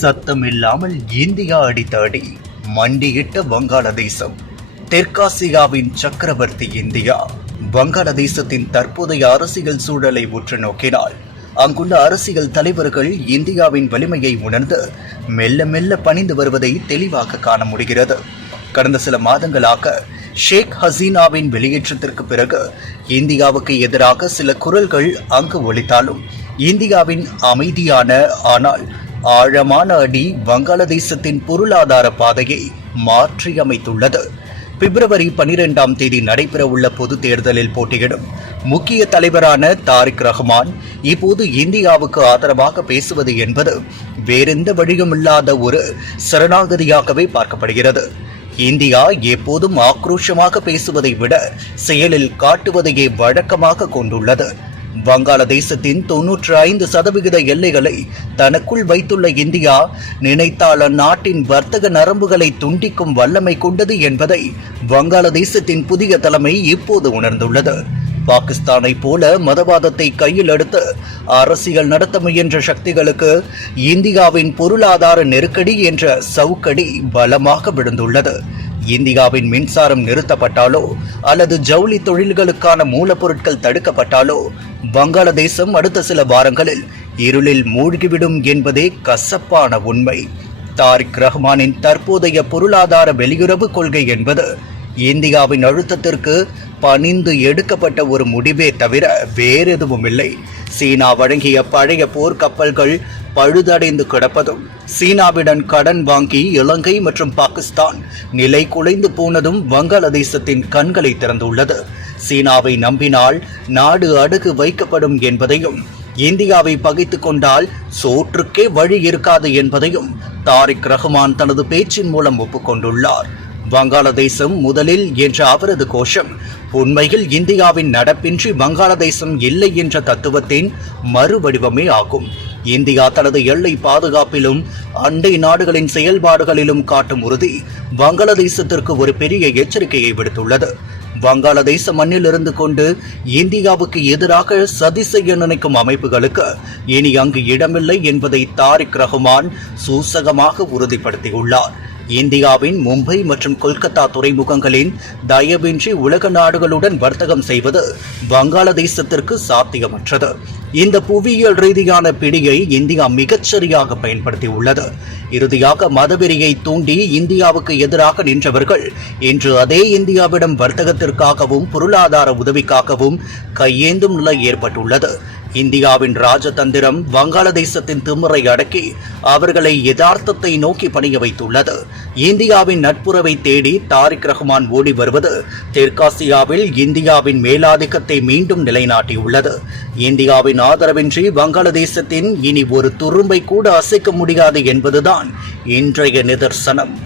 சத்தமில்லாமல் India அடித்த அடி, மண்டியிட்ட வங்காளதேசம். தெற்காசியாவின் சக்கரவர்த்தி இந்தியா. வங்காளதேசத்தின் தற்போதைய அரசியல் சூழலை உற்று நோக்கினால் அங்குள்ள அரசியல் தலைவர்கள் இந்தியாவின் வலிமையை உணர்ந்து மெல்ல மெல்ல பணிந்து வருவதை தெளிவாக காண முடிகிறது. கடந்த சில மாதங்களாக ஷேக் ஹசீனாவின் வெளியேற்றத்திற்கு பிறகு இந்தியாவுக்கு எதிராக சில குரல்கள் அங்கு ஒலித்தாலும் இந்தியாவின் அமைதியான ஆனால் ஆழமான அடி வங்காளதேசத்தின் பொருளாதார பாதையை மாற்றியமைத்துள்ளது. பிப்ரவரி 12ஆம் தேதி நடைபெறவுள்ள பொது தேர்தலில் போட்டியிடும் முக்கிய தலைவரான தாரிக் ரஹ்மான் இப்போது இந்தியாவுக்கு ஆதரவாக பேசுவது என்பது வேறெந்த வழியுமில்லாத ஒரு சரணாகதியாகவே பார்க்கப்படுகிறது. இந்தியா எப்போதும் ஆக்ரோஷமாக பேசுவதை விட செயலில் காட்டுவதையே வழக்கமாக கொண்டுள்ளது. வங்காளதேசத்தின் 95% எல்லைகளை தனக்குள் வைத்துள்ள இந்தியா நினைத்தால் அந்நாட்டின் வர்த்தக நரம்புகளை துண்டிக்கும் வல்லமை கொண்டது என்பதை வங்காளதேசத்தின் புதிய தலைமை இப்போது உணர்ந்துள்ளது. பாகிஸ்தானை போல மதவாதத்தை கையில் எடுத்து அரசியல் நடத்த முயன்ற சக்திகளுக்கு இந்தியாவின் பொருளாதார நெருக்கடி என்ற சவுக்கடி பலமாக விழுந்துள்ளது. இந்தியாவின் மின்சாரம் நிறுத்தப்பட்டாலோ அல்லது ஜவுளி தொழில்களுக்கான மூலப்பொருட்கள் தடுக்கப்பட்டாலோ வங்காளதேசம் அடுத்த சில வாரங்களில் இருளில் மூழ்கிவிடும் என்பதே கசப்பான உண்மை. தாரிக் ரஹ்மானின் தற்போதைய பொருளாதார வெளியுறவு கொள்கை என்பது இந்தியாவின் அழுத்தத்திற்கு பணிந்து எடுக்கப்பட்ட ஒரு முடிவே தவிர வேறெதுவும் இல்லை. சீனா வழங்கிய பழைய போர்க்கப்பல்கள் பழுதடைந்து கிடப்பதும், சீனாவிடம் கடன் வாங்கி இலங்கை மற்றும் பாகிஸ்தான் நிலை குலைந்து போனதும் வங்காளதேசத்தின் கண்களை திறந்துள்ளது. சீனாவை நம்பினால் நாடு அடகு வைக்கப்படும் என்பதையும், இந்தியாவை பகைத்து கொண்டால் சோற்றுக்கே வழி இருக்காது என்பதையும் தாரிக் ரஹ்மான் தனது பேச்சின் மூலம் ஒப்புக்கொண்டுள்ளார். வங்காளதேசம் முதலில் என்ற அவரது கோஷம் உண்மையில் இந்தியாவின் நடப்பின்றி வங்காளதேசம் இல்லை என்ற தத்துவத்தின் மறுவடிவமே ஆகும். இந்தியா தனது எல்லை பாதுகாப்பிலும் அண்டை நாடுகளின் செயல்பாடுகளிலும் காட்டும் உறுதி வங்காளதேசத்திற்கு ஒரு பெரிய எச்சரிக்கையை விடுத்துள்ளது. வங்காளதேச மண்ணில் இருந்து கொண்டு இந்தியாவுக்கு எதிராக சதி செய்ய நினைக்கும் அமைப்புகளுக்கு இனி அங்கு இடமில்லை என்பதை தாரிக் ரஹ்மான் சூசகமாக உறுதிப்படுத்தியுள்ளார். இந்தியாவின் மும்பை மற்றும் கொல்கத்தா துறைமுகங்களின் தயவின்றி உலக நாடுகளுடன் வர்த்தகம் செய்வது வங்காளதேசத்திற்கு சாத்தியமற்றது. இந்த புவியியல் ரீதியான பிடியை இந்தியா மிகச்சரியாக பயன்படுத்தியுள்ளது. இறுதியாக மதவெறியை தூண்டி இந்தியாவுக்கு எதிராக நின்றவர்கள் இன்று அதே இந்தியாவிடம் வர்த்தகத்திற்காகவும் பொருளாதார உதவிக்காகவும் கையேந்தும் நிலை ஏற்பட்டுள்ளது. இந்தியாவின் ராஜதந்திரம் வங்காளதேசத்தின் திமிரை அடக்கி அவர்களை யதார்த்தத்தை நோக்கி பணிய வைத்துள்ளது. இந்தியாவின் நட்புறவை தேடி தாரிக் ரஹ்மான் ஓடி வருவது தெற்காசியாவில் இந்தியாவின் மேலாதிக்கத்தை மீண்டும் நிலைநாட்டியுள்ளது. இந்தியாவின் ஆதரவின்றி வங்காளதேசத்தின் இனி ஒரு துரும்பை கூட அசைக்க முடியாது என்பதுதான் இன்றைய நிதர்சனம்.